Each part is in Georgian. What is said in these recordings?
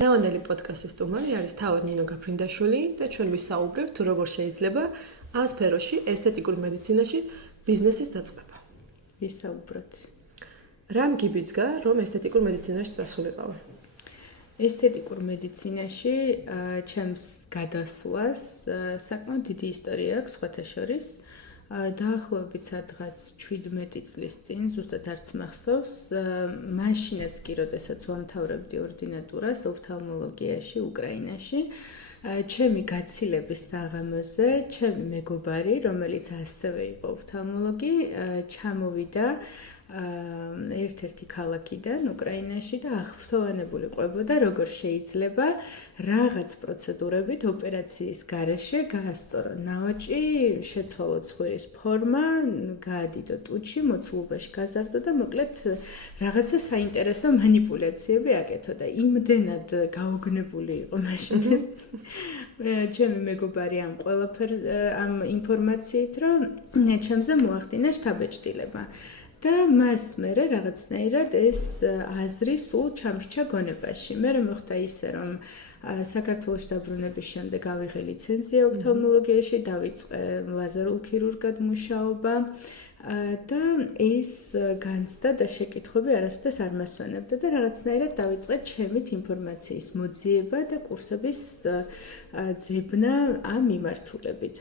დღევანდელი პოდკასტის სტუმარი არის თავად ნინო გაფრინდაშვილი და ჩვენ ვისაუბრებთ როგორ შეიძლება ამ სფეროში ესთეტიკურ მედიცინაში ბიზნესის დაწყება. ვისაუბროთ. რამ გიბიძგა, რომ ესთეტიკურ მედიცინაში წასულიყავი? ესთეტიკურ მედიცინაში ჩემს გადასვლას საკმაოდ დიდი ისტორია აქვს სხვათა შორის. დაახლოებით სადღაც 17 წლის წინ, ზუსტად არც მახსოვს, მაშინაც კი, როდესაც ვამთავრებდი ორდინატურას ოფთალმოლოგიაში, უკრაინაში, ჩემი გაცილების საღამოზე, ჩემი მეგობარი, რომელიც ასევე იყო ოფთალმოლოგი, ჩამოვიდა ერთ-ერთი ქალაქიდან უკრაინაში და აღფრთოვანებული ყვებოდა, როგორ შეიძლება რაღაც პროცედურებით ოპერაციის გარეშე გაასწორო ნავაჭი, შეცვალოთ ცხვირის ფორმა, გაადიდო ტუჩი, მოცულობაში გაზარდო და მოკლედ რაღაცა საინტერესო манипуляციები აკეთო და იმდენად გაუგნებული იყო მაშინ ეს ჩემი მეგობარი ამ ინფორმაციით, რომ ჩემზე მოახდინა შთაბეჭდილება. და მას მერე რაღაცნაირად ეს აზრი სულ ჩამრჩა გონებაში. მერე მოხდა ისე, რომ საქართველოში დაბრუნების შემდეგ ავიღე ლიცენზია ოფთალმოლოგიაში, დავიწყე ლაზერულ ქირურგად მუშაობა და ეს განცდა და შეკითხვები არასოდეს არ მასვენებდა და რაღაცნაირად დავიწყე ჩემით ინფორმაციის მოძიება და კურსების ძებნა ამ მიმართულებით.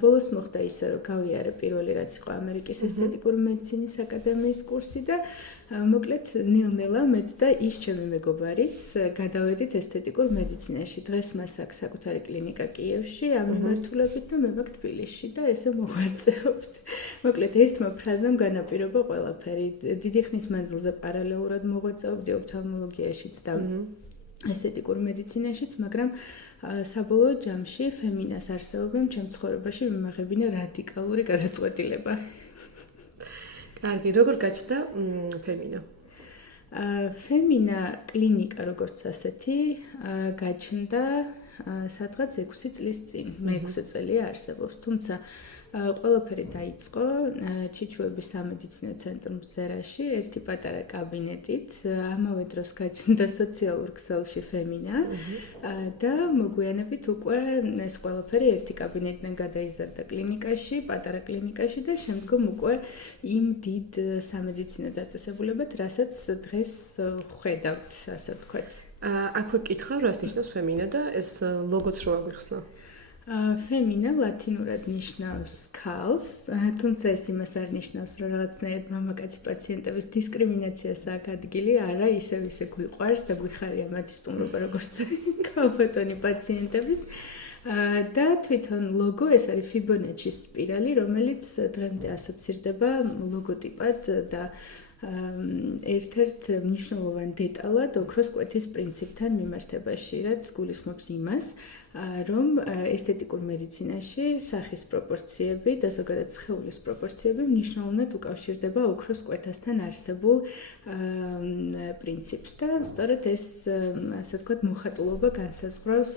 ბოლოს მოხდა ისე, რომ გავიარე პირველი რაც იყო ამერიკის ესთეტიკური მედიცინის აკადემიის კურსი და მოკლედ ნელ-ნელა მეც და ის ჩემი მეგობარიც გადავედით ესთეტიკურ მედიცინაში. დღეს მას აქვს საკუთარი კლინიკა კიევში ამ მიმართულებით და მე მაქვს თბილისში და ესე მოღვაწეობთ. მოკლედ ერთმა ფრაზამ განაპირობა ყველაფერი. დიდი ხნის მანძილზე პარალელურად მოღვაწეობდი ოფთალმოლოგიაშიც და ესთეტიკურ მედიცინაშიც, მაგრამ საბოლოო ჯამში ფემინას არსებობამ ჩემ ცხოვრებაში მიმაღებინა რადიკალური გადაწყვეტილება. კარგი, როგორ გაჩნდა ფემინა? ფემინა კლინიკა როგორც ასეთი გაჩნდა სადღაც 6 წლის წინ. მე 6 წელია არსებობს, თუმცა ყველაფერი დაიწყო ჩიჩუების სამედიცინო ცენტრ მზერაში, ერთი პატარა კაბინეტით, ამავე დროს გაჩნდა სოციალურ ქსელში ფემინა და მოგვიანებით უკვე ეს ყველაფერი ერთი კაბინეტიდან გადაიზარდა კლინიკაში, პატარა კლინიკაში და შემდგომ უკვე იმ დიდ სამედიცინო დაწესებულებად, რასაც დღეს ხედავთ, ასე ვთქვათ. აქვე კითხავ, რას ნიშნავს ფემინა და ეს ლოგოც რო აგვიხსნა? ფემინა ლათინურად ნიშნავს ქალს, თუმცა ეს იმას არ ნიშნავს, რომ რაღაცნაირად მამაკაცი პაციენტების დისკრიმინაციას აქვს ადგილი, არა, ისევ გვიყვარს და გვიხარია მათი სტუმრობა როგორც ქალბატონი პაციენტების. და თვითონ ლოგო ეს არის ფიბონაჩის სპირალი, რომელიც დღემდე ასოცირდება ლოგოტიპად და ერთ-ერთ მნიშვნელოვან დეტალად ოქროს კვეთის პრინციპთან მიმართებაში, რაც გულისხმობს იმას, რომ ესთეტიკურ მედიცინაში სახის პროპორციები და ზოგადად სხეულის პროპორციები მნიშვნელოვნად უკავშირდება ოქროს კვეთასთან არსებულ პრინციპს და სწორედ ეს, ასე ვთქვათ, მოხატულობა განსაზღვრავს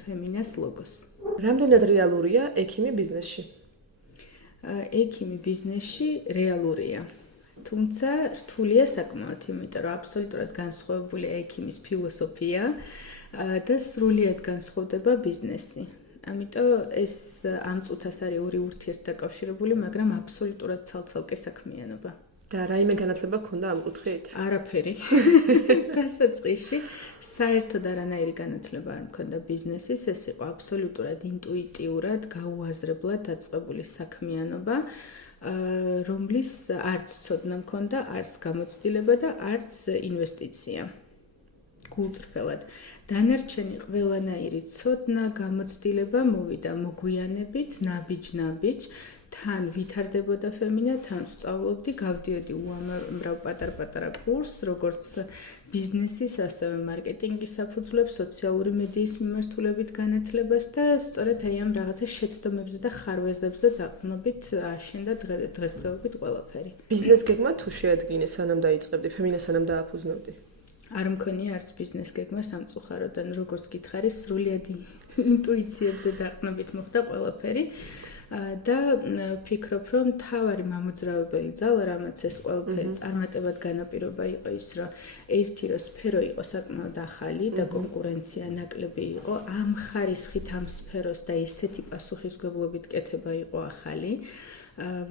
ფემინას ლოგოს. რამდენად რეალურია ექიმი ბიზნესში? ექიმი ბიზნესში რეალურია. თუმცა რთულია საკმაოდ, იმიტომ რომ აბსოლუტურად განსხვავებულია ექიმის ფილოსოფია და სრულიად განსხვავდება ბიზნესი. ამიტომ ეს ამ წუთას არის ორი ურთიერთდაკავშირებული, მაგრამ აბსოლუტურად ცალ-ცალკე საქმიანობა. და რაიმე განათლება გქონდა ამ კუთხით? არაფერი. დასაწყისში საერთოდ არანაირი განათლება არ მქონდა ბიზნესის, ეს იყო აბსოლუტურად ინტუიტიურად, გაუაზრებლად დაწყებული საქმიანობა. რომლის არც ცოდნა მქონდა, არც გამოცდილება და არც ინვესტიცია. გულწრფელად. დანარჩენი ყველანაირი ცოდნა, გამოცდილება მოვიდა მოგვიანებით, ნაბიჯ-ნაბიჯ, თან ვითარდებოდა ფემინა, თან ვსწავლობდი, გავდიოდი უამრავ პატარ-პატარა კურსს, როგორც ბიზნესის, ასევე მარკეტინგის საფუძვლებს, სოციალური მედიის მიმართულებით განათლებას და სწორედ აი ამ რაღაცა შეცდომებზე და ხარვეზებზე დაყრდნობით აშენდა დღესდღეობით ყველაფერი. ბიზნეს გეგმა თუ შეადგინე, სანამ დაიწყებდი, ფემინა სანამ დააფუძნებდი? არ მქონია არც ბიზნეს გეგმა სამწუხაროდ, ან როგორც გითხარი, სრულიად ინტუიციებზე დაყრდნობით მოხდა ყველაფერი. და ვფიქრობ, რომ თავარი მამოძრავებელი ძალა, რამაც ეს ყველაფერი წარმატებად განაპირობა იყო ის, რომ ერთი რომ სფერო იყო საკმაოდ ახალი და კონკურენცია ნაკლები იყო, ამ ხარისხით ამ სფეროს და ესეთი პასუხისმგებლობით კეთება იყო ახალი,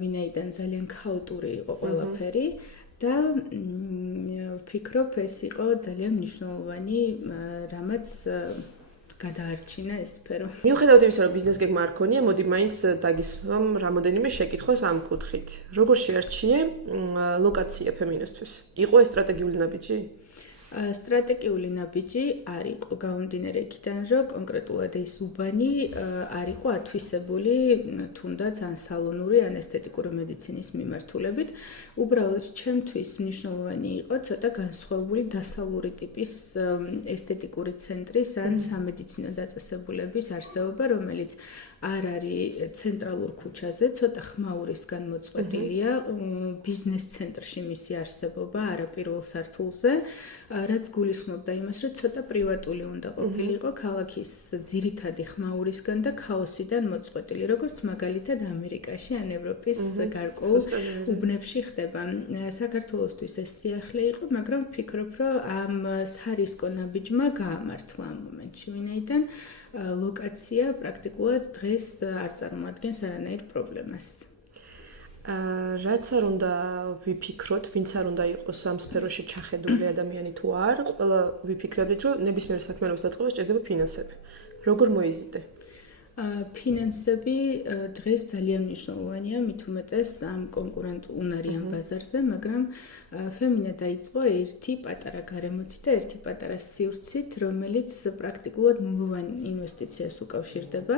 ვინაიდან ძალიან ქაოტური იყო ყველაფერი. და ვფიქრობ, ეს იყო ძალიან მნიშვნელოვანი, რამაც გადაარჩინა ეს სფერო. მიუხედავად იმისა, რომ ბიზნეს გეგმა არ ქონია, მოდი მაინც დაგისვამ რამოდენიმე შეკითხვას ამ კუთხით. როგორ შეარჩიე ლოკაცია ფემინისტვის? იყო ეს სტრატეგიული ნაბიჯი? სტრატეგიული ნაბიჯი არ იყო გამომდინარე იქიდან, რომ კონკრეტულად ეს უბანი არ იყო ათვისებული თუნდაც ან სალონური, ან ესთეტიკური მედიცინის მიმართულებით. უბრალოდ ჩემთვის მნიშვნელოვანი იყო ცოტა განსხვავებული დასავლური ტიპის ესთეტიკური ცენტრის ან სამედიცინო დაწესებულების არსებობა, რომელიც არ არის ცენტრალურ ქუჩაზე, ცოტა ხმაურისგან მოწყვეტილია ბიზნეს ცენტრში მისი არსებობა, არა პირველ სართულზე, რაც გულისხმობდა იმას, რომ ცოტა პრივატული უნდა ყოფილიყო ქალაქის ძირითადი ხმაურისგან და ქაოსიდან მოწყვეტილი, როგორც მაგალითად ამერიკაში ან ევროპის გარკვეულ უბნებში ხდება. საქართველოსთვის ეს სიახლე იყო, მაგრამ ვფიქრობ, რომ ამ სარისკო ნაბიჯმა გაამართლა ამ მომენტში, ვინაიდან ლოკაცია პრაქტიკულად დღეს არ წარმოადგენს არანაირ პრობლემას. რაც არ უნდა ვიფიქროთ, ვინც არ უნდა იყოს ამ სფეროში ჩახედული ადამიანი თუ არ, ყველა ვიფიქრებდით, რომ ნებისმიერ საქმიანობას დაწყებას სჭირდება ფინანსები. როგორ მოიზიდე? ფინანსები დღეს ძალიან მნიშვნელოვანია, მით უმეტეს ამ კონკურენტუნარიან ბაზარზე, მაგრამ ფემინა დაიწყო ერთი პატარა გარემოთი და ერთი პატარა სივრცით, რომელიც პრაქტიკულად ნულოვან ინვესტიციას უკავშირდება.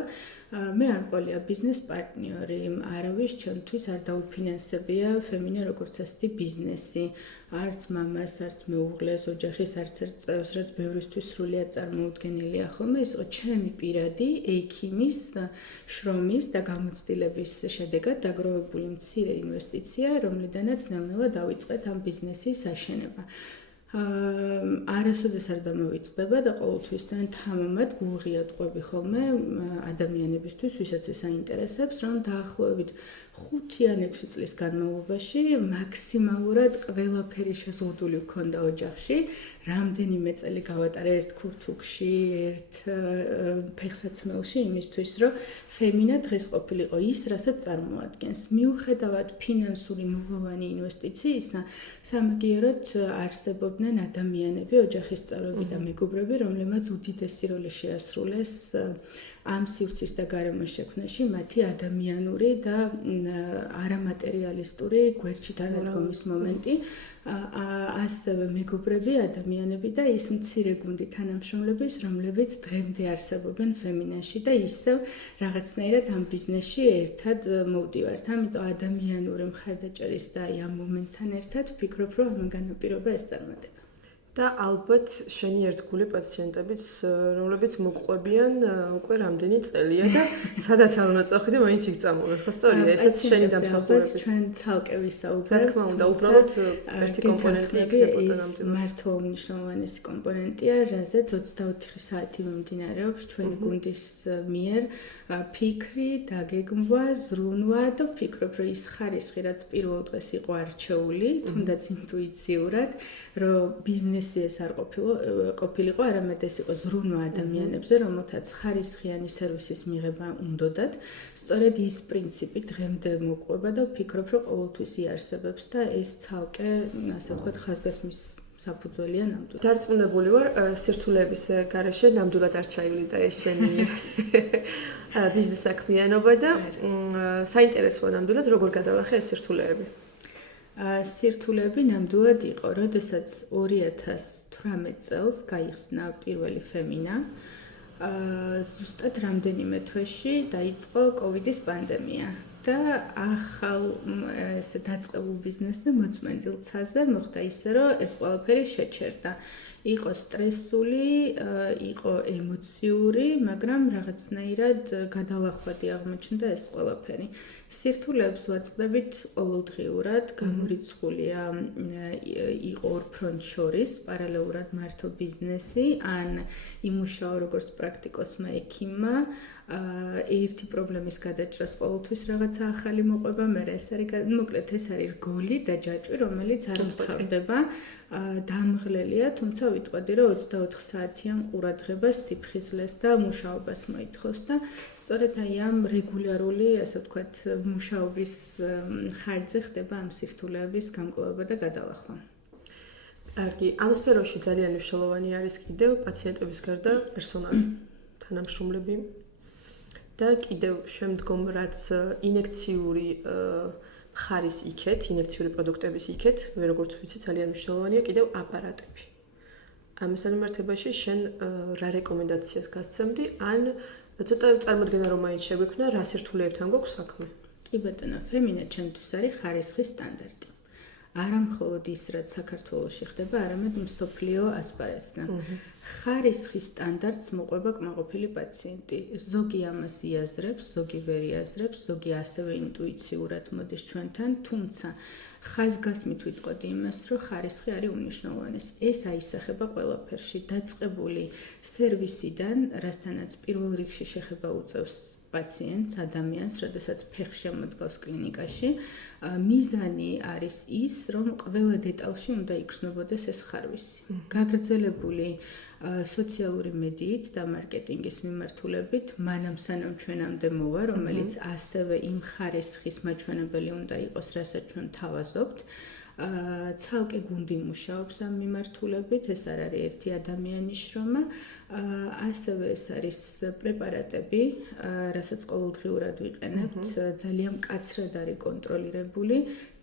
მე არ მყოლია ბიზნეს პარტნიორი, არავის ჩემთვის არ დაუფინანსებია ფემინა როგორც ასეთი ბიზნესი. არც მამას, არც მეუღლეს, ოჯახის არც ერთ წევრს, რაც ბევრისთვის სრულიად წარმოუდგენელია ხოლმე, ის იყო ჩემი პირადი ექიმის შრომის და გამოცდილების შედეგად დაგროვებული მცირე ინვესტიცია, რომლიდანაც ნელ-ნელა დავიწყეთ ამ ბიზნესის აშენება. არასოდეს არ დამოვიწყდება და ყოველთვის ძალიან თამამად გულღიად ყვები ხოლმე ადამიანებისთვის, ვისაც ეს აინტერესებს, რომ დაახლოებით 5 ან 6 წლის განმავლობაში მაქსიმალურად ყველაფერი შეზღუდული ვქონდა ოჯახში, რამდენიმე წელი გავატარე ერთ ქურთუკში, ერთ ფეხსაცმელში იმისთვის, რომ ფემინა დღეს ყოფილიყო ის, რასაც წარმოადგენს. მიუხედავად ფინანსური ნულოვანი ინვესტიციისა, სამაგიეროდ არსებობდნენ ადამიანები, ოჯახის წევრები და მეგობრები, რომლებმაც უდიდესი როლი შეასრულეს ამ სივრცის და გარემოს შექმნაში მათი ადამიანური და არამატერიალისტური გვერდში თანადგომის მომენტი, ასევე მეგობრები, ადამიანები და ის მცირე გუნდი თანამშრომლების, რომლებიც დღემდე არსებობენ ფემინაში და ისევ რაღაცნაირად ამ ბიზნესში ერთად მოვდივართ. ამიტომ ადამიანური მხარდაჭერის და ამ მომენტთან ერთად ვფიქრობ, რომ ამ განაპირობა ეს წარმატება. და ალბათ შენი ერთგული პაციენტებიც, რომლებიც მოგყვებიან უკვე რამდენი წელია და სადაც არ უნდა წავხვიდე, მაინც იქ წამოვიდე. ხო, სწორია, ესეც შენი დამსახურება. ჩვენ ცალკე ვისაუბრებთ. რა თქმა უნდა, უბრალოდ ერთი კომპონენტი იქნებოდა ნამდვილად. მართლა უმნიშვნელოვანესი კომპონენტია, რაზეც 24 საათი მიმდინარეობს ჩვენი გუნდის მიერ ფიქრი, დაგეგმვა, ზრუნვა და ვფიქრობ, რომ ის ხარისხი, რაც პირველ დღეს იყო არჩეული, თუნდაც ინტუიციურად, რომ ბიზნესი ეს არ ყოფილიყო, არამედ ეს იყო ზრუნვა ადამიანებზე, რომელთაც ხარისხიანი სერვისის მიღება უნდოდათ. სწორედ ის პრინციპი დღემდე მოყვება და ვფიქრობ, რომ ყოველთვის იარსებებს და ეს ცალკე, ასე ვთქვათ, ხაზგასმის საფუძველია ნამდვილად. დარწმუნებული ვარ, სირთულეების გარეშე ნამდვილად არ ჩაივლიდა ეს შენი ბიზნეს საქმიანობა და საინტერესოა ნამდვილად როგორ გადალახე ეს სირთულეები. სირთულეები ნამდვილად იყო, როდესაც 2018 წელს გაიხსნა პირველი ფემინა. ზუსტად რამდენიმე თვეში დაიწყო კოვიდის პანდემია და ახალ ესე დაწყებულ ბიზნესზე მოწმენდილ ცაზე მოხდა ისე, რომ ეს ყველაფერი შეჩერდა. იყო სტრესული, იყო ემოციური, მაგრამ რაღაცნაირად გადალახვადი აღმოჩნდა ეს ყველაფერი. სირთულეებს ვაწყდებით ყოველდღიურად, გამორიცხულია იყო ორ ფრონტ შორის, პარალელურად მართო ბიზნესი, ან იმუშაო როგორც პრაქტიკოსმა ექიმმა, ერთი პრობლემის გადაჭრას ყოველთვის რაღაცა ახალი მოყვება, მე ეს არის მოკლედ ეს არის რგოლი და ჯაჭვი, რომელიც არ მთავრდება, დამღლელია, თუმცა ვიტყოდი, რომ 24 საათიან ყურადღებას, სიფხიზლეს და მუშაობას მოითხოვს და სწორედ აი ამ რეგულარული, ასე ვთქვათ, მუშაობის ხარჯზე ხდება ამ სირთულეების გამკლავება და გადალახვა. კარგი, ამ სფეროში ძალიან მნიშვნელოვანი არის კიდევ პაციენტების გარდა პერსონალი, თანამშრომლები და კიდევ შემდგომ რაც ინექციური ხარის იქეთ, ინექციური პროდუქტების იქეთ, მე როგორც ვიცი, ძალიან მნიშვნელოვანია კიდევ აპარატები. ამასთან მიმართებაში შენ რა რეკომენდაციას გასცემდი, ან ცოტა წარმოდგენა რომ მაინც შეგვექმნა, რა სირთულეებთან გვაქვს საქმე? კი ბატონო, ფემინა ჩემთვის არის ხარისხის სტანდარტი. არა მხოლოდ ის, რაც საქართველოში ხდება, არამედ მსოფლიო ასპარეზზე. ხარისხის სტანდარტს მოყვება კმაყოფილი პაციენტი. ზოგი ამას იაზრებს, ზოგი ვერ იაზრებს, ზოგი ასევე ინტუიციურად მოდის ჩვენთან, თუმცა ხაზგასმით ვიტყოდი იმას, რომ ხარისხი არის უმნიშვნელოვანესი. ეს აისახება ყველაფერში, დაწყებული სერვისიდან, რასთანაც პირველ რიგში შეხება უწევს პაციენტს, ადამიანს, როდესაც ფეხი შემოდგავს კლინიკაში, მიზანი არის ის, რომ ყველა დეტალში უნდა იგრძნობოდეს ეს ხარვისი. გაგრძელებული სოციალური მედიით და მარკეტინგის მიმართულებით, მანამ სანამ ჩვენამდე მოვა, რომელიც ასევე იმ ხარისხის მაჩვენებელი უნდა იყოს, რასაც ჩვენ თავაზობთ. ცალკე გუნდი მუშაობს ამ მიმართულებით, ეს არ არის ერთი ადამიანის შრომა, ასევე ეს არის პრეპარატები, რასაც ყოველდღიურად ვიყენებთ, ძალიან მკაცრად არის კონტროლირებული,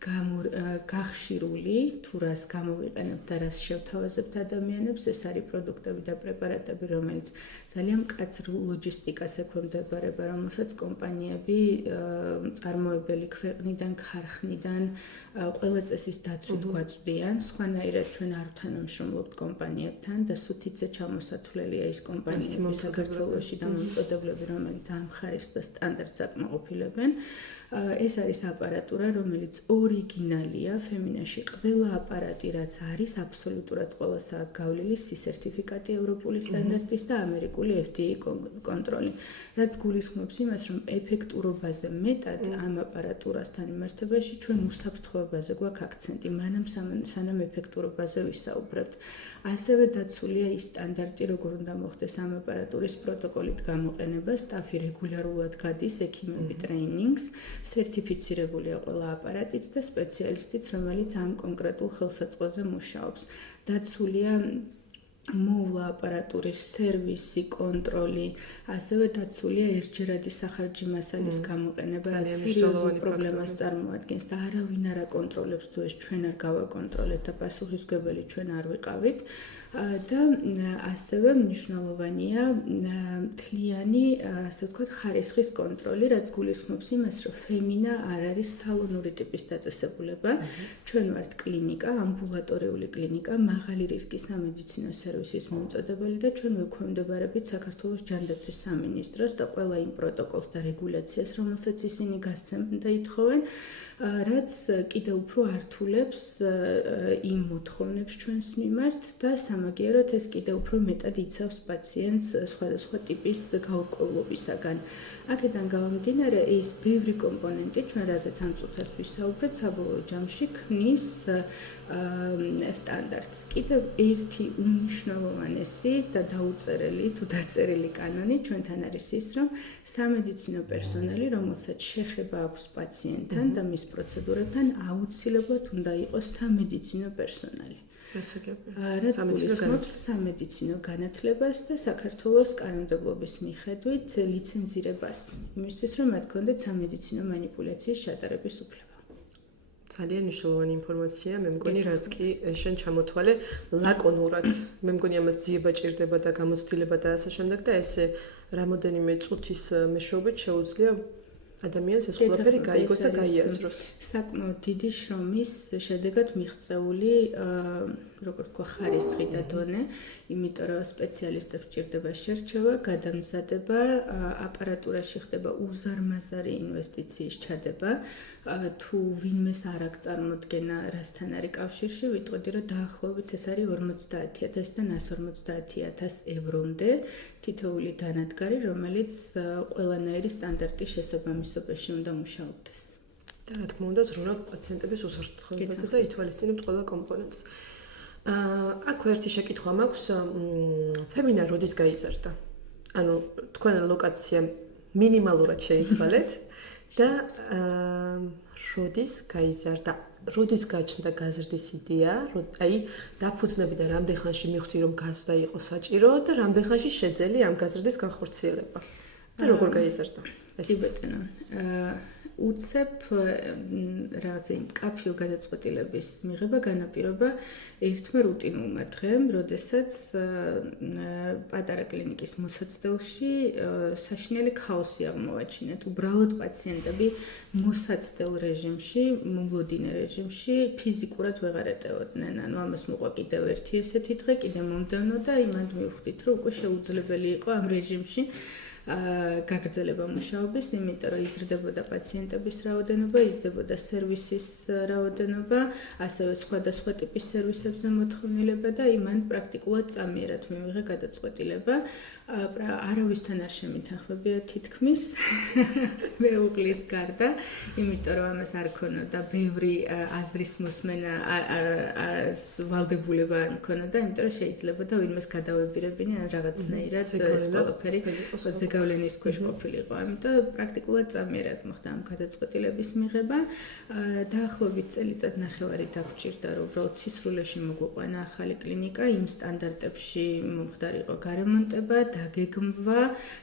გახშირული, თუ რას გამოვიყენებთ და რას შევთავაზებთ ადამიანებს, ეს არის პროდუქტები და პრეპარატები, რომელიც ძალიან მკაცრ ლოჯისტიკას ექვემდებარება, რომელსაც კომპანიები წარმოებელი ქვეყნიდან, ქარხნიდან ყველა წესის დაცვით გვაწვდიან, სხვანაირად ჩვენ არ თანამშრომლობთ კომპანიებთან და სუთითზე ჩამოსათვლელია ის კომპანიები საქართველოში და მომწოდებლები, რომელიც ამ ხარისხს და სტანდარტს აკმაყოფილებენ. ეს არის აპარატურა, რომელიც ორიგინალია, ფემინაში ყველა აპარატი, რაც არის, აბსოლუტურად ყველასაა გავლილი სერტიფიკატი ევროპული სტანდარტის და ამერიკული FDA კონტროლი. რაც გულისხმობს იმას, რომ ეფექტურობაზე მეტად ამ აპარატურასთან მიმართებაში ჩვენ უსაფრთხოებაზე გვაქვს აქცენტი, მანამ სანამ ეფექტურობაზე ვისაუბრებთ. ასევე დაცულია ის სტანდარტი, როგორ უნდა მოხდეს ამ აპარატურის პროტოკოლით გამოყენება, სტაფი რეგულარულად გადის ექიმები ტრეინინგს, სერტიფიცირებულია ყველა აპარატიც და სპეციალისტიც, რომელიც ამ კონკრეტულ ხელსაწყოზე მუშაობს. დაცულია მოვლა აპარატურის სერვისი, კონტროლი, ასევე დაცულია ერთჯერადი სახარჯი მასალის გამოყენება, რაც სერიოზულ პრობლემას წარმოადგენს და არავინ არ აკონტროლებს თუ ეს ჩვენ არ გავაკონტროლეთ და პასუხისმგებელი ჩვენ არ ვიყავით. და ასევე მნიშვნელოვანია მთლიანი, ასე ვთქვათ, ხარისხის კონტროლი, რაც გულისხმობს იმას, რომ ფემინა არ არის სალონური ტიპის დაწესებულება. ჩვენ ვართ კლინიკა, ამბულატორიული კლინიკა, მაღალი რისკის სამედიცინო სერვისის მომწოდებელი და ჩვენ ვექვემდებარებით საქართველოს ჯანდაცვის სამინისტროს და ყველა იმ პროტოკოლს და რეგულაციას, რომელსაც ისინი გასცემენ და ითხოვენ, რაც კიდევ უფრო ართულებს იმ მოთხოვნებს ჩვენს მიმართ და სამაგიეროდ ეს კიდევ უფრო მეტად იცავს პაციენტს სხვადასხვა ტიპის გაურკვევლობისაგან. აქედან გამომდინარე, ეს ბევრი კომპონენტი, ჩვენ რაზეც ამ წუთას ვისაუბრეთ, საბოლოო ჯამში ქმნის სტანდარტს. კიდევ ერთი უმნიშვნელოვანესი და დაუწერელი თუ დაწერილი კანონი ჩვენთან არის ის, რომ სამედიცინო პერსონალი, რომელსაც შეხება აქვს პაციენტთან და მის პროცედურებთან, აუცილებლად უნდა იყოს სამედიცინო პერსონალი. რაც გულისხმობს სამედიცინო განათლებას და საქართველოს კანონმდებლობის მიხედვით ლიცენზირებას, იმისთვის რომ მათ ქონდეთ სამედიცინო манипуляციის ჩატარების უფლება. ძალიან მნიშვნელოვანი ინფორმაცია, მე მგონი, რაც კი შენ ჩამოთვალე ლაკონურად. მე მგონი ამას ძიება ჭირდება და გამოცდილება და ასე შემდეგ და ესე რამოდენიმე წუთის მეშვეობით შეუძლია ადამიანს ეს ყველაფერი გაიგოს და გაიაზროს. საკმაოდ დიდი შრომის შედეგად მიღწეული, როგორც თქვა, ხარისხი და დონე, იმიტომ რომ სპეციალისტებს ჭირდება შერჩევა, გადამზადება, აპარატურაში ხდება უზარმაზარი ინვესტიციის ჩადება, თუ ვინმეს არ აქვს წარმოდგენა რასთან არის კავშირში, ვიტყოდი რომ დაახლოებით ეს არის 50,000-დან 150,000 ევრომდე თითოეული დანადგარი, რომელიც ყველანაირი სტანდარტის შესაბამისობაში უნდა მუშაობდეს. და რა თქმა უნდა, ზრუნავთ პაციენტების უსაფრთხოებაზე და ითვალისწინებთ ყველა კომპონენტს. აქ ერთი შეკითხვა მაქვს, ფემინა როდის გაიზარდა? ანუ თქვენ ლოკაცია მინიმალურად შეიცვალეთ და როდის გაიზარდა? როდის გაჩნდა გაზრდის იდეა? აი, დაფუძნებიდან რამდენ ხანში მივხვდი რომ გაზრდა იყო საჭირო და რამდენ ხანში შეძელი ამ გაზრდის განხორციელება? და როგორ გაიზარდა? კი ბატონო. უცებ რაღაცა მკაფიო გადაწყვეტილების მიღება განაპირობა ერთმა რუტინულმა დღემ, როდესაც პატარა კლინიკის მოსაცდელში საშინელი ქაოსი აღმოვაჩინეთ. უბრალოდ პაციენტები მოსაცდელ რეჟიმში, მომლოდინე რეჟიმში ფიზიკურად ვეღარ ეტეოდნენ. ანუ ამას მოყვა კიდევ ერთი ესეთი დღე, კიდე მომდევნო და იმად მივხვდით, რომ უკვე შეუძლებელი იყო ამ რეჟიმში გაგრძელება მუშაობის, იმიტომ რომ იზრდებოდა პაციენტების რაოდენობა, იზრდებოდა სერვისის რაოდენობა, ასევე სხვადასხვა ტიპის სერვისებზე მოთხოვნილება და იმან პრაქტიკულად წამიერად მივიღე გადაწყვეტილება. არავისთან არ შემითანხმებია თითქმის მეუღლის გარდა, იმიტომ რომ ამას არ ქონოდა ბევრი აზრის მოსმენა, ვალდებულება არ მქონოდა, იმიტომ რომ შეიძლებოდა ვინმეს გადავებირებინე ან რაღაცნაირად ეს ყველაფერი ზეგავლენის ქვეშ ყოფილიყო. ამიტომ პრაქტიკულად წამიერად მოხდა ამ გადაწყვეტილების მიღება. დაახლოებით წელიწად ნახევარი დაგჭირდა, რომ უბრალოდ სისრულეში მოგვიყვანა ახალი კლინიკა, იმ სტანდარტებში მომხდარიყო გარემონტება, დაგეგმვა,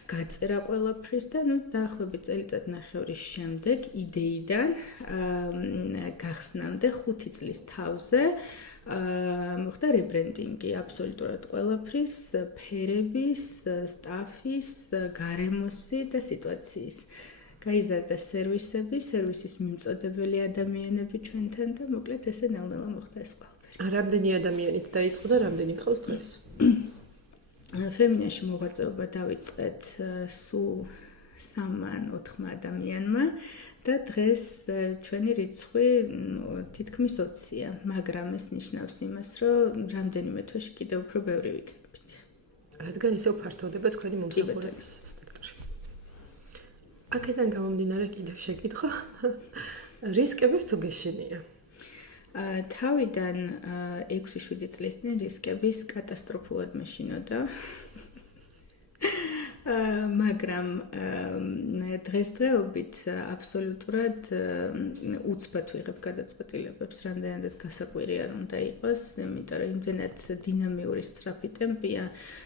გაწერა ყველაფრის და დაახლოებით წელიწად ნახევრის შემდეგ იდეიდან გახსნამდე 5 წლის თავზე მოხდა რებრენდინგი აბსოლუტურად ყველაფრის, ფერების, სტაფის, გარემოსი და სიტუაციის. გაიზარდა სერვისები, სერვისის მიმწოდებელი ადამიანები ჩვენთან და მოკლედ ესე ნელ-ნელა მოხდა ეს ყველაფერი. რამდენი ადამიანით დაიწყო და რამდენი გყავს დღეს? ფემინაში მოღვაწეობა დავიწყეთ სულ 3-4 ადამიანმა და დღეს ჩვენი რიცხვი თითქმის 20-ია, მაგრამ ეს ნიშნავს იმას, რომ რამდენიმე თვეში კიდევ უფრო ბევრი ვიქნებით. რადგან ისევ ფართოვდება თქვენი მომსახურების სპექტრი. აქედან გამომდინარე კიდევ შეკითხვა, რისკების თუ გეშინია? თავიდან 6-7 წლის წინ რისკების კატასტროფულად მეშინოდა. მაგრამ დღესდღეობით აბსოლუტურად უცბად ვიღებ გადაწყვეტილებებს, რამდენადაც გასაკვირია რომ უნდა იყოს, იმიტომ რომ იმდენად დინამიური სწრაფი ტემპია,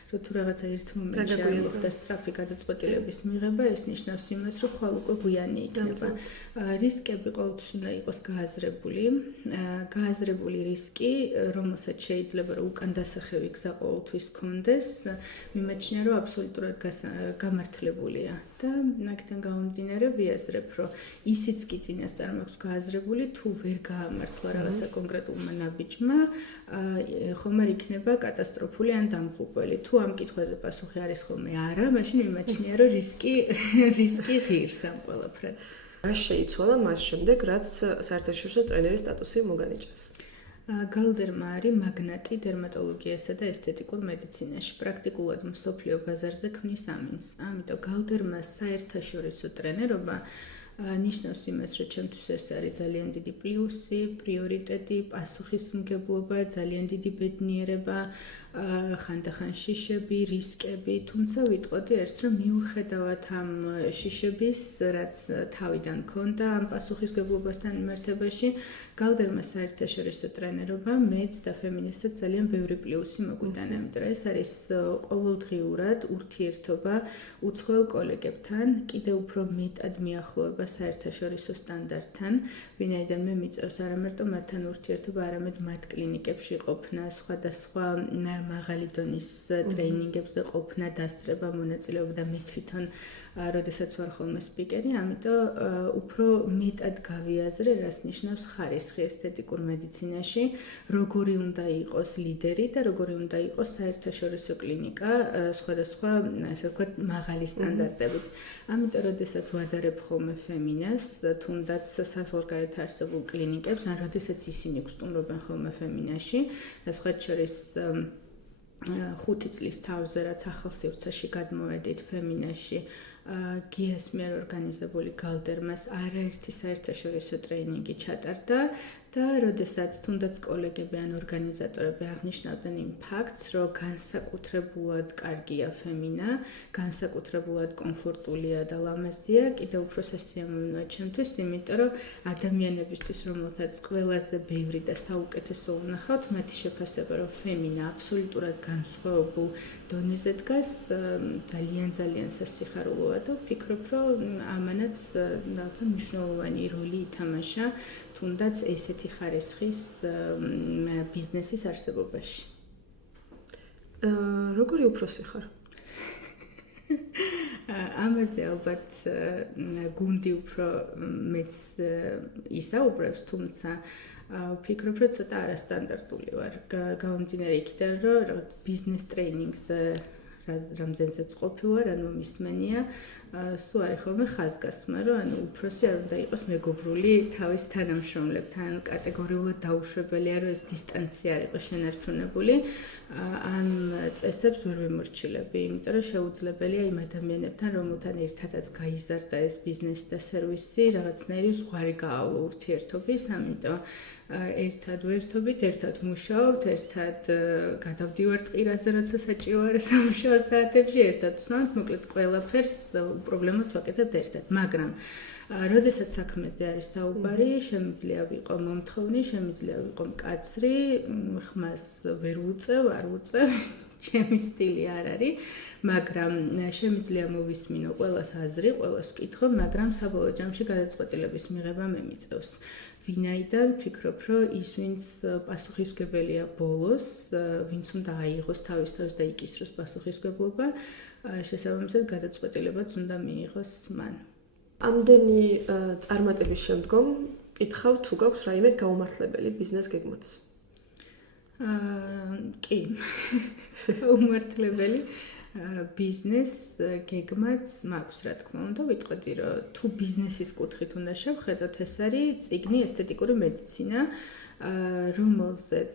რომ თუ რაღაცა ერთ მომენტში არ მოხდა სწრაფი გადაწყვეტილების მიღება, ეს ნიშნავს იმას, რომ ხვალ უკვე გვიანი იქნება. რისკები ყოველთვის უნდა იყოს გააზრებული. გააზრებული რისკი, რომელსაც შეიძლება რომ უკან დასახევი გზა ყოველთვის გქონდეს, მიმაჩნია რომ აბსოლუტურად გამართლებულია და აქედან გამომდინარე ვიაზრებ, რომ ისიც კი წინასწარ მაქვს გააზრებული, თუ ვერ გაამართლა რაღაცა კონკრეტულმა ნაბიჯმა, ხომ არ იქნება კატასტროფული ან დამღუპველი. თუ ამ კითხვაზე პასუხი არის ხოლმე არა, მაშინ მიმაჩნია რომ რისკი ღირს ამ ყველაფრად. რა შეიცვალა მას შემდეგ, რაც საერთაშორისო ტრენერის სტატუსი მოგანიჭეს? გალდერმა არის მაგნატი დერმატოლოგიასა და ესთეტიკურ მედიცინაში. პრაქტიკულად მსოფლიო ბაზარზე ქმნის ამინს. ამიტომ გალდერმა საერთაშორისო ტრენერობა ნიშნავს იმას, რომ ჩემთვის ეს არის ძალიან დიდი პლუსი, პრიორიტეტი, პასუხისმგებლობა, ძალიან დიდი ბედნიერება, ხანდახან შიშები, რისკები, თუმცა ვიტყოდი ერთს, რომ მიუხედავად ამ შიშების, რაც თავიდან მქონდა ამ პასუხისმგებლობასთან მიმართებაში, გალდერმა საერთაშორისო ტრენერობა მეც და ფემინისტად ძალიან ბევრი პლუსი მოგვიტანა, იმიტომ რომ ეს არის ყოველდღიურად ურთიერთობა უცხოელ კოლეგებთან, კიდევ უფრო მეტად მიახლოება საერთაშორისო სტანდარტთან, ვინაიდან მე მიწევს არა მარტო მათთან ურთიერთობა, არამედ მათ კლინიკებში ყოფნა, სხვადასხვა მაღალი დონის ტრეინინგებზე ყოფნა, დასწრება, მონაწილეობა და მე თვითონ როდესაც ვარ ხოლმე სპიკერი, ამიტომ უფრო მეტად გავიაზრე, რას ნიშნავს ხარისხი ესთეტიკურ მედიცინაში, როგორი უნდა იყოს ლიდერი და როგორი უნდა იყოს საერთაშორისო კლინიკა სხვადასხვა, ასე ვთქვათ, მაღალი სტანდარტებით. ამიტომ როდესაც ვადარებ ხოლმე ფემინას, თუნდაც საზღვარგარეთ არსებულ კლინიკებს, ან როდესაც ისინი გსტუმრობენ ხოლმე ფემინაში, და სხვა შორის 5 წლის თავზე რაც ახალსივრცეში გადმოვედით ფემინაში, გიას მიერ ორგანიზებული გალდერმას არაერთი საერთაშორისო ტრეინინგი ჩატარდა და როდესაც თუნდაც კოლეგები ან ორგანიზატორები აღნიშნავდნენ იმ ფაქტს, რომ განსაკუთრებულად კარგია ფემინა, განსაკუთრებულად კომფორტულია და ლამაზია, კიდევ უფრო სასიამოვნოა ჩემთვის, იმიტომ რომ ადამიანებისთვის, რომელთაც ყველაზე ბევრი და საუკეთესო უნახავთ, მათი შეფასება, რომ ფემინა აბსოლუტურად განსხვავებულ დონეზე დგას, ძალიან სასიხარულოა და ვფიქრობ, რომ ამანაც რაღაცა მნიშვნელოვანი როლი ითამაშა თუნდაც ესეთი ხარისხის ბიზნესის არსებობაში. როგორი უფროსი ხარ? ამაზე ალბათ გუნდი უფრო მეც ისაუბრებს, თუმცა ვფიქრობ, რომ ცოტა არასტანდარტული ვარ. გამომდინარე იქიდან, რომ ბიზნეს ტრეინინგზე რამდენზეც ყოფილვარ, ანუ მისმენია, სულ არის ხოლმე ხაზგასმა, რომ ანუ უფროსი არ უნდა იყოს მეგობრული თავის თანამშრომლებთან, კატეგორიულად დაუშვებელია, რომ ეს დისტანცია არ იყოს შენარჩუნებული, ამ წესებს ვერ ვემორჩილები, იმიტომ რომ შეუძლებელია იმ ადამიანებთან, რომელთან ერთადაც გაიზარდა ეს ბიზნესი და სერვისი, რაღაცნაირი ზღვარი გაავლო ურთიერთობის, ამიტომ ერთად ვერთობით, ერთად მუშაობთ, ერთად გადავდივართ ყირაზე, როცა საჭირო არის სამუშაო საათებში, ერთად ვსვამთ, მოკლედ ყველაფერს პრობლემად ვაკეთებთ ერთად, მაგრამ როდესაც საქმეზე არის საუბარი, შემიძლია ვიყო მომთხოვნი, შემიძლია ვიყო მკაცრი, ხმას ვერ ვუწევ, არ ვუწევ, ჩემი სტილი არ არის, მაგრამ შემიძლია მოვისმინო ყველას აზრი, ყველას ვკითხო, მაგრამ საბოლოო ჯამში გადაწყვეტილების მიღება მე მიწევს. ვინაიდან ვფიქრობ, რომ ის, ვინც პასუხისმგებელია ბოლოს, ვინც უნდა აიღოს თავის და იკისროს პასუხისმგებლობა, შესაბამისად გადაწყვეტილებაც უნდა მიიღოს მან. ამდენი წარმატების შემდგომ კითხავ, თუ გაქვს რაიმე გაუმართლებელი ბიზნეს გეგმაც? კი. გაუმართლებელი ბიზნეს გეგმაც მაქვს, რა თქმა უნდა, ვიტყოდი, რომ თუ ბიზნესის კუთხით უნდა შევხედოთ, ეს არის წიგნი ესთეტიკური მედიცინა, რომელზეც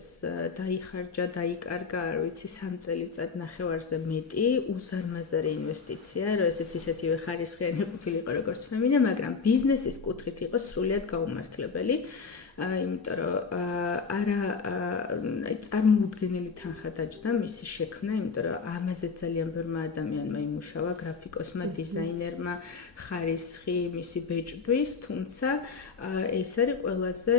დაიხარჯა, დაიკარგა, არ ვიცი, 3 წელიწად ნახევარზე მეტი, უზარმაზარი ინვესტიცია, რომ ესეც ისეთივე ხარისხიანი ყოფილიყო როგორც ფემინა, მაგრამ ბიზნესის კუთხით იყო სრულიად გაუმართლებელი. იმიტომ რომ არა წარმოუდგენელი თანხა დაჯდა მისი შექმნა, იმიტომ რომ ამაზე ძალიან ბევრმა ადამიანმა იმუშავა, გრაფიკოსმა, დიზაინერმა, ხარისხი, მისი ბეჭდვის, თუმცა ეს არის ყველაზე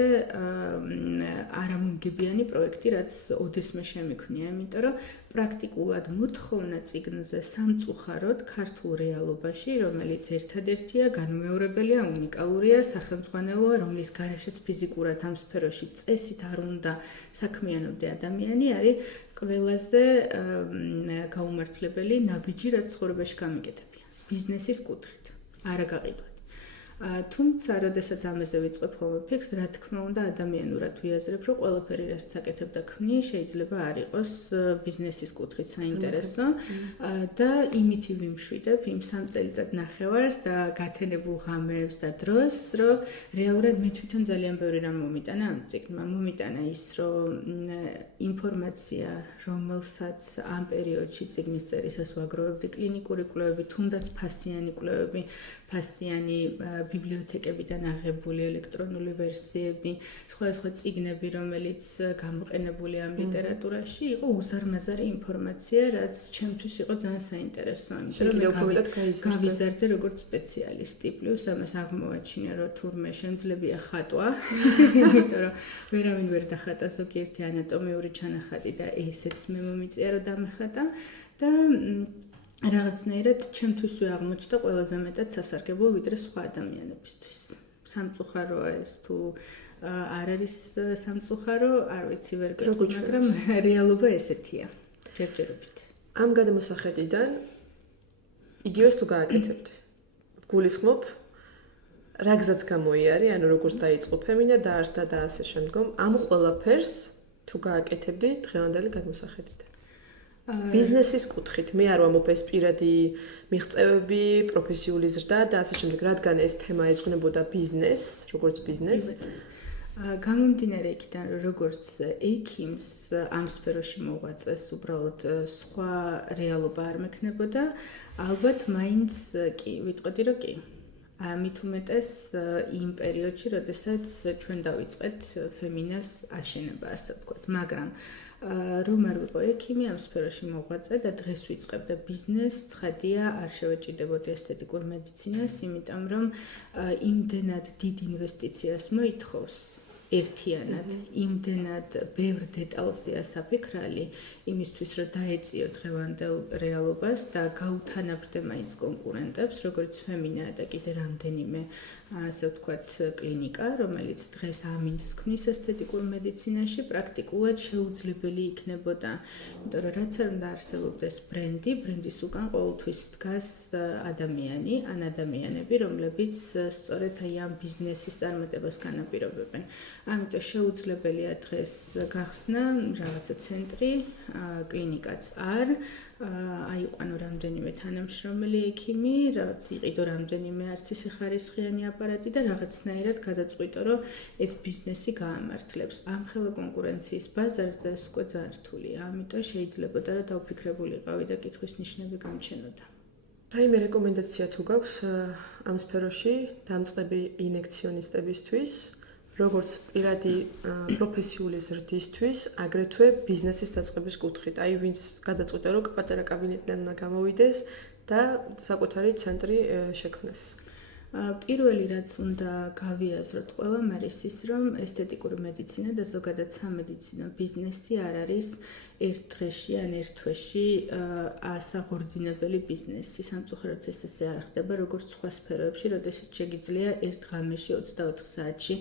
არამომგებიანი პროექტი, რაც ოდესმე შემიქმნია, იმიტომ რომ პრაქტიკულად მოთხოვნა წიგნზე სამწუხაროდ ქართულ რეალობაში, რომელიც ერთადერთია, განუმეორებელია, უნიკალურია, სახელმძღვანელოა, რომლის გარეშეც ფიზიკურად ამ სფეროში წესით არ უნდა საქმიანობდე ადამიანი, არის ყველაზე გაუმართლებელი ნაბიჯი, რაც ცხოვრებაში გამიკეთებია. ბიზნესის კუთხით, არა გაყიდვად. თუმცა, როდესაც ამაზე ვიწყებ ხოლმე ფიქრს, რა თქმა უნდა, ადამიანურად ვიაზრებ, რომ ყველაფერი, რაც საკეთებ და ქმნი, შეიძლება არ იყოს ბიზნესის კუთხით საინტერესო და იმითი ვიმშვიდებ იმ 3 წელიწად ნახევარს და გათენებულ ღამეებს და დროს, რომ რეალურად მე თვითონ ძალიან ბევრი რამ მომიტანა ამ წიგნმა. მომიტანა ის, რომ ინფორმაცია, რომელსაც ამ პერიოდში წიგნის წერისას ვაგროვებდი, კლინიკური კვლევები, თუნდაც ფასიანი კვლევები, ფასიანი ბიბლიოთეკებიდან აღებული ელექტრონული ვერსიები, სხვა წიგნები, რომელიც გამოყენებული ამ ლიტერატურაში, იყო უზარმაზარი ინფორმაცია, რაც ჩემთვის იყო ძალიან საინტერესო, იმიტომ რომ გავიზარდე როგორც სპეციალისტი, პლუს ამას აღმოვაჩინე, რომ თურმე შემძლებია ხატვა, იმიტომ რომ ვერავინ ვერ დახატა ზოგიერთი ანატომიური ჩანახატი და ესეც მე მომიწია, რომ დამეხატა და რაღაცნაირად ჩემთვისვე აღმოჩნდა ყველაზე მეტად სასარგებლო ვიდრე სხვა ადამიანებისთვის. სამწუხაროა ეს თუ არ არის სამწუხარო, არ ვიცი ვერ გეტყვი, მაგრამ რეალობა ესეთია. ჯერჯერობით. ამ გადამოსახედიდან იგივეს თუ გააკეთებდი. გულისხმობ რა გზაც გამოიარე, ანუ როგორც დაიწყო ფემინა, დაარსდა და ასე შემდგომ, ამ ყველაფერს თუ გააკეთებდი დღევანდელი გადმოსახედიდან. ბიზნესის კუთხით მე არ ვამბობ ეს პირადი მიღწევები, პროფესიული ზრდა და ასე შემდეგ, რადგან ეს თემა ეძღვნებოდა ბიზნესს, როგორც ბიზნესს. გამომდინარე იქიდან, როგორც ექიმს ამ სფეროში მოღვაწეს, უბრალოდ სხვა რეალობა არ მექნებოდა, ალბათ მაინც კი, ვიტყოდი რომ კი. მით უმეტეს იმ პერიოდში, როდესაც ჩვენ დავიწყეთ ფემინას აშენება, ასე ვთქვათ, მაგრამ რომ არ ვიყო ექიმი ამ სფეროში მოღვაწე და დღეს ვიწყებდა ბიზნესს, ცხადია, არ შევეჭიდებოდი ესთეტიკურ მედიცინას, იმიტომ რომ იმდენად დიდ ინვესტიციას მოითხოვს ერთიანად, იმდენად ბევრ დეტალზეა საფიქრალი, იმისთვის რომ დაეწიო დღევანდელ რეალობას და გაუთანაბრდე მაინც კონკურენტებს, როგორც ფემინაა და კიდე რამდენიმე, ასე ვთქვათ, კლინიკა, რომელიც დღეს ამინს ქმნის ესთეტიკურ მედიცინაში, პრაქტიკულად შეუძლებელი იქნებოდა, იმიტომ რომ რაც არ უნდა არსებობდეს ბრენდი, ბრენდის უკან ყოველთვის დგას ადამიანი, ან ადამიანები, რომლებიც სწორედ აი ამ ბიზნესის წარმატებას განაპირობებენ. ამიტომ შეუძლებელია დღეს გახსნა რაღაცა ცენტრი, კლინიკაც არ, აიყვანო რამდენიმე თანამშრომელი ექიმი, რაღაც იყიდო რამდენიმე არც ისე ხარისხიანი აპარატი და რაღაცნაირად გადაწყვიტო, რომ ეს ბიზნესი გაამართლებს. ამხელა კონკურენციის ბაზარზე ეს უკვე ძალიან რთულია, ამიტომ შეიძლებოდა რომ დავფიქრებულიყავი და კითხვის ნიშნები გამჩენოდა. რაიმე რეკომენდაცია თუ გაქვს ამ სფეროში დამწყები ინექციონისტებისთვის? როგორც პირადი პროფესიული ზრდისთვის, აგრეთვე ბიზნესის დაწყების კუთხით. აი, ვინც გადაწყვიტა, რომ პატარა კაბინეტიდან უნდა გამოვიდეს და საკუთარი ცენტრი შექმნეს. პირველი რაც უნდა გავიაზროთ ყველამ არის ის, რომ ესთეტიკური მედიცინა და ზოგადად სამედიცინო ბიზნესი არ არის ერთ დღეში ან ერთ თვეში ასაღორძინებელი ბიზნესი. სამწუხაროდ ეს ესე არ ხდება, როგორც სხვა სფეროებში, როდესაც შეგიძლია ერთ ღამეში 24 საათში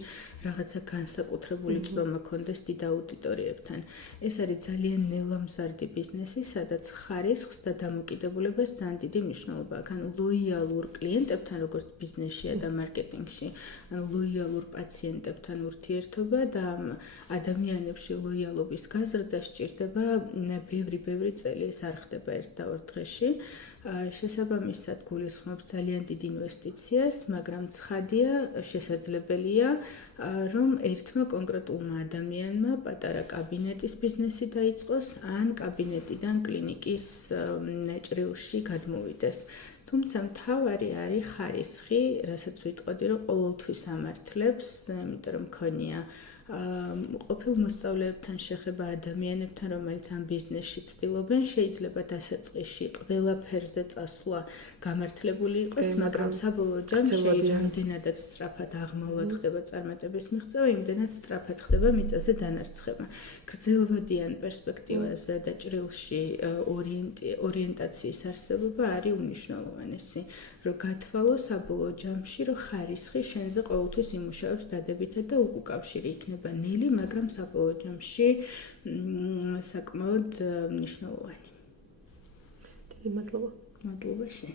რაღაცა განსაკუთრებული წვდომა კონდეს დიდ აუდიტორიებთან. ეს არის ძალიან ნელამზარდი ბიზნესი, სადაც ხარისხს და დამოკიდებულებას ძალიან დიდი მნიშვნელობა აქვს. ანუ ლოიალურ კლიენტებთან, როგორც ბიზნესშია და მარკეტინგში, ანუ ლოიალურ პაციენტებთან ურთიერთობა და ადამიანებში ლოიალობის გაზრდა სჭირდება ბევრი წელი, ეს არ ხდება ერთ და ორ დღეში. შესაბამისად გულისხმობს ძალიან დიდ ინვესტიციას, მაგრამ ცხადია, შესაძლებელია, რომ ერთმა კონკრეტულმა ადამიანმა პატარა კაბინეტის ბიზნესი დაიწყოს, ან კაბინეტიდან კლინიკის ჭრილში გადმოვიდეს. თუმცა მთავარი არის ხარისხი, რასაც ვიტყოდი, რომ ყოველთვის ამართლებს, იმიტომ რომ მქონია ყოფილ მოსწავლეებთან შეხება ადამიანებთან, რომელიც ამ ბიზნესში ცდილობენ, შეიძლება დასაწყისში ყველაფერზე წასვლა გამართლებული იყოს, მაგრამ საბოლოო ჯამში რამდენადაც სწრაფად აღმავლად ხდება წარმატების მიღწევა, იმდენად სწრაფად ხდება მიწაზე დანარცხება. გრძელვადიან პერსპექტივაზე და ჭრილში ორიენტაციის არსებობა არის უმნიშვნელოვანესი, რომ გათვალო საბოლოო ჯამში, რომ ხარისხი შენზე ყოველთვის იმუშავებს დადებითად და უკავშირი იქნება ნელი, მაგრამ საბოლოო ჯამში საკმაოდ მნიშვნელოვანი. დიდი მადლობა. მადლობა შენ.